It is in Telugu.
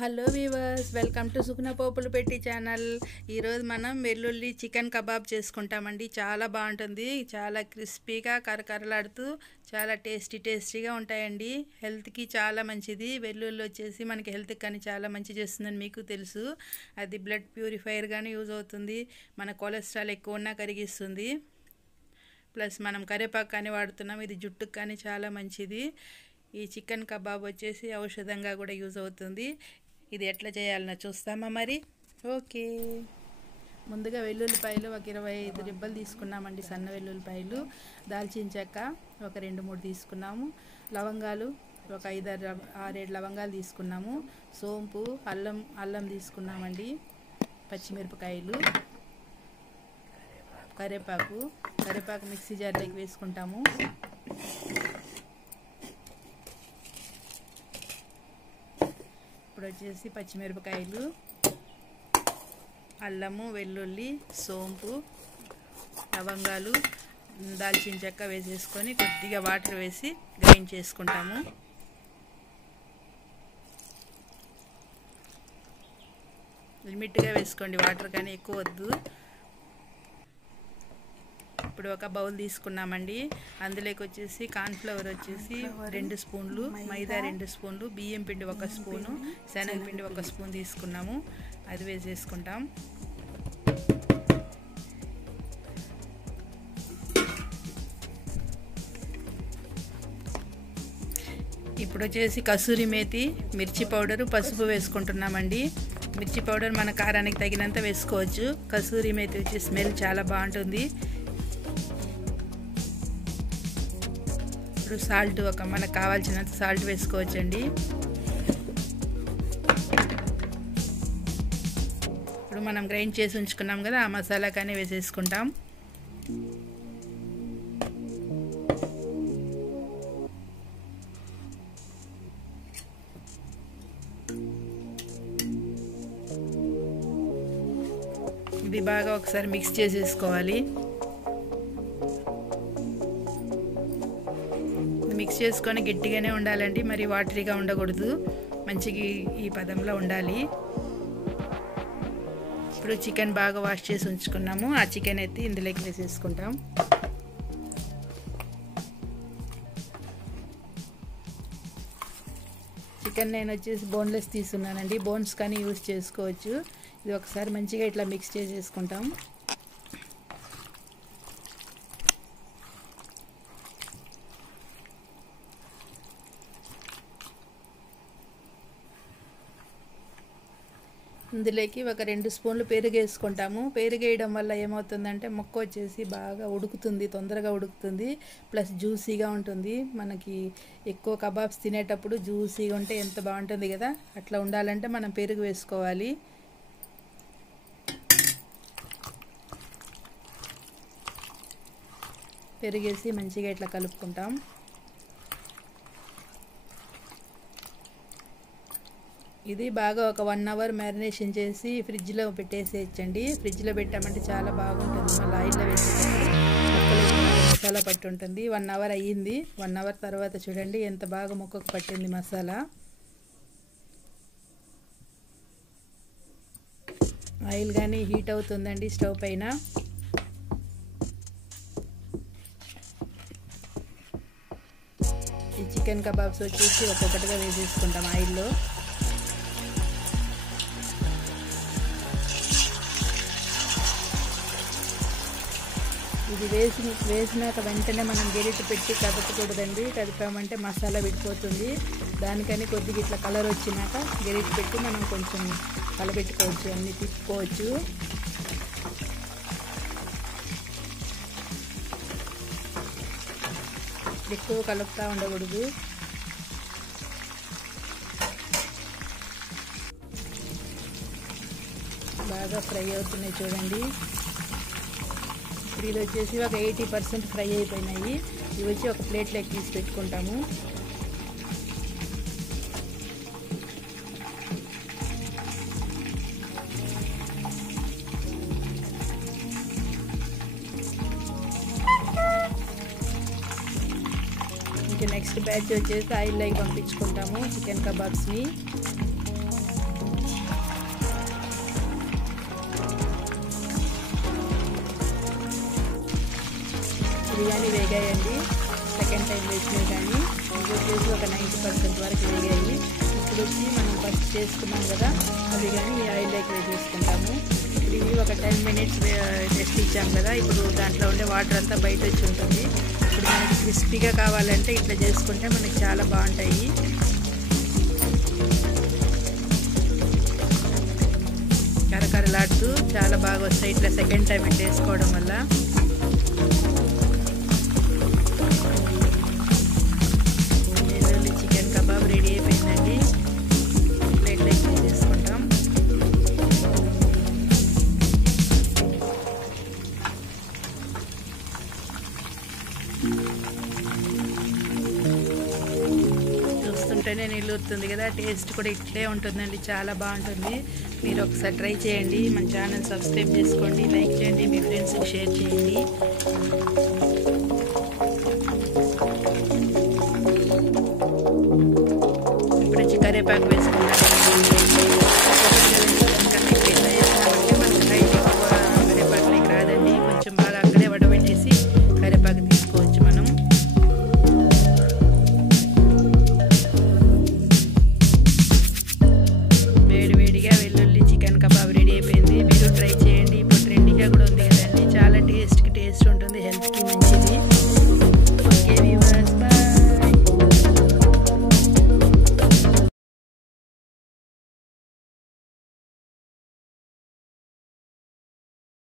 హలో వీవర్స్, వెల్కమ్ టు సుగుణ పోపులు పెట్టి ఛానల్. ఈరోజు మనం వెల్లుల్లి చికెన్ కబాబ్ చేసుకుంటామండి. చాలా బాగుంటుంది, చాలా క్రిస్పీగా కరకరలాడుతూ చాలా టేస్టీగా ఉంటాయండి. హెల్త్కి చాలా మంచిది. వెల్లుల్లి వచ్చేసి మనకి హెల్త్కి కానీ చాలా మంచి చేస్తుందని మీకు తెలుసు. అది బ్లడ్ ప్యూరిఫైయర్గానే యూజ్ అవుతుంది. మన కొలెస్ట్రాల్ ఎక్కువ ఉన్నా కరిగిస్తుంది. ప్లస్ మనం కరివేపాకు కానీ వాడుతున్నాం, ఇది జుట్టుకు కానీ చాలా మంచిది. ఈ చికెన్ కబాబ్ వచ్చేసి ఔషధంగా కూడా యూజ్ అవుతుంది. ఇది ఎట్లా చేయాలన్నా చూస్తామా మరి? ఓకే. ముందుగా వెల్లుల్లిపాయలు ఒక 25 రిబ్బలు తీసుకున్నామండి, సన్న వెల్లుల్లిపాయలు. దాల్చిన చెక్క ఒక 2-3 తీసుకున్నాము. లవంగాలు ఒక 5-6 లవంగాలు తీసుకున్నాము. సోంపు, అల్లం తీసుకున్నామండి. పచ్చిమిరపకాయలు, కరివేపాకు మిక్సీ జార్లోకి వేసుకుంటాము. ఇప్పుడు వచ్చేసి పచ్చిమిరపకాయలు, అల్లము, వెల్లుల్లి, సోంపు, లవంగాలు, దాల్చిన చెక్క వేసేసుకొని కొద్దిగా వాటర్ వేసి గ్రైండ్ చేసుకుంటాము. లిమిట్గా వేసుకోండి వాటర్, కానీ ఎక్కువ వద్దు. ఇప్పుడు ఒక బౌల్ తీసుకున్నామండి. అందులోకి వచ్చేసి కార్న్ఫ్లవర్ వచ్చేసి 2 స్పూన్లు, మైదా 2 స్పూన్లు, బియ్యం పిండి 1 స్పూను, శనగపిండి 1 స్పూన్ తీసుకున్నాము. అది వేసేసుకుంటాం. ఇప్పుడు వచ్చేసి కసూరి మేతి, మిర్చి పౌడరు, పసుపు వేసుకుంటున్నామండి. మిర్చి పౌడర్ మన కారానికి తగినంత వేసుకోవచ్చు. కసూరి మేతి వచ్చి స్మెల్ చాలా బాగుంటుంది. ఇప్పుడు సాల్ట్ మనకు కావాల్సినంత సాల్ట్ వేసుకోవచ్చండి. ఇప్పుడు మనం గ్రైండ్ చేసి ఉంచుకున్నాం కదా, ఆ మసాలా కానీ వేసేసుకుంటాం. ఇది బాగా ఒకసారి మిక్స్ చేసేసుకోవాలి. మిక్స్ చేసుకొని గట్టిగానే ఉండాలండి, మరి వాటరీగా ఉండకూడదు. మంచిగా ఈ పదంలో ఉండాలి. ఇప్పుడు చికెన్ బాగా వాష్ చేసి ఉంచుకున్నాము. ఆ చికెన్ ఎత్తి ఇందులోకి వేసేసుకుంటాం. చికెన్ నేను వచ్చేసి బోన్లెస్ తీసుకున్నానండి. బోన్స్ కానీ యూజ్ చేసుకోవచ్చు. ఇది ఒకసారి మంచిగా ఇట్లా మిక్స్ చేసేసుకుంటాం. ఇందులోకి ఒక 2 స్పూన్లు పెరుగు వేసుకుంటాము. పెరుగు వేయడం వల్ల ఏమవుతుందంటే ముక్క వచ్చేసి బాగా ఉడుకుతుంది, తొందరగా ఉడుకుతుంది. ప్లస్ జ్యూసీగా ఉంటుంది. మనకి ఎక్కువ కబాబ్స్ తినేటప్పుడు జ్యూసీగా ఉంటే ఎంత బాగుంటుంది కదా, అట్లా ఉండాలంటే మనం పెరుగు వేసుకోవాలి. పెరుగేసి మంచిగా ఇట్లా కలుపుకుంటాం. ఇది బాగా ఒక 1 అవర్ మ్యారినేషన్ చేసి ఫ్రిడ్జ్లో పెట్టేసేయచ్చండి. ఫ్రిడ్జ్లో పెట్టామంటే చాలా బాగుంటుంది. మళ్ళీ ఆయిల్లో వేసేటప్పుడు మసాలా పట్టి ఉంటుంది. 1 అవర్ అయ్యింది. 1 అవర్ తర్వాత చూడండి ఎంత బాగా ముక్కకు పట్టింది మసాలా. ఆయిల్ కానీ హీట్ అవుతుందండి స్టవ్ పైన. ఈ చికెన్ కబాబ్స్ వచ్చేసి ఒక్కొక్కటిగా వేసేసుకుంటాం ఆయిల్లో. ఇది వేసినాక వెంటనే మనం గెరిటి పెట్టి కదపకూడదండి. కదిపామంటే మసాలా విడిపోతుంది. దానికని కొద్దిగా ఇట్లా కలర్ వచ్చినాక గెరిటి పెట్టి మనం కొంచెం కలబెట్టుకోవచ్చు, అన్నీ తిప్పుకోవచ్చు. ఎక్కువ కలుపుతూ ఉండకూడదు. బాగా ఫ్రై అవుతున్నాయి చూడండి. ఇది వచ్చేసి ఒక 80% ఫ్రై అయిపోయినాయి. ఇవి వచ్చి ఒక ప్లేట్లోకి తీసి పెట్టుకుంటాము. ఇంకా నెక్స్ట్ బ్యాచ్ వచ్చేసి ఆయిల్లోకి పంపించుకుంటాము చికెన్ కబాబ్స్ని. ఇవి కానీ వేగాయండి. సెకండ్ టైం వేసినాయి కానీ ఇవి వచ్చేసి ఒక 90% వరకు వేగాయి. ఇప్పుడు వచ్చి మనం ఫస్ట్ చేసుకున్నాం కదా, అవి కానీ ఈ ఆయిల్లోకి వేసేసుకుంటాము. ఇప్పుడు ఇవి ఒక 10 మినిట్స్ రెస్ట్ ఇచ్చాం కదా, ఇప్పుడు దాంట్లో ఉండే వాటర్ అంతా బయట వచ్చి ఉంటుంది. ఇప్పుడు మనకి క్రిస్పీగా కావాలంటే ఇట్లా చేసుకుంటే మనకి చాలా బాగుంటాయి. కరకరలాడుతూ చాలా బాగా వస్తాయి ఇట్లా సెకండ్ టైం ఇట్లా వేసుకోవడం వల్ల. వెల్లుల్లి చికెన్ కబాబ్ రెడీ అయిపోయిందండి. ప్లేట్లోకి వేసేసుకుంటాం. చూస్తుంటేనే నీళ్ళు వస్తుంది కదా, టేస్ట్ కూడా ఇట్లే ఉంటుందండి, చాలా బాగుంటుంది. మీరు ఒకసారి ట్రై చేయండి. మన ఛానల్ సబ్స్క్రైబ్ చేసుకోండి, లైక్ చేయండి, మీ ఫ్రెండ్స్కి షేర్ చేయండి. ఇప్పుడు కరివేపాకు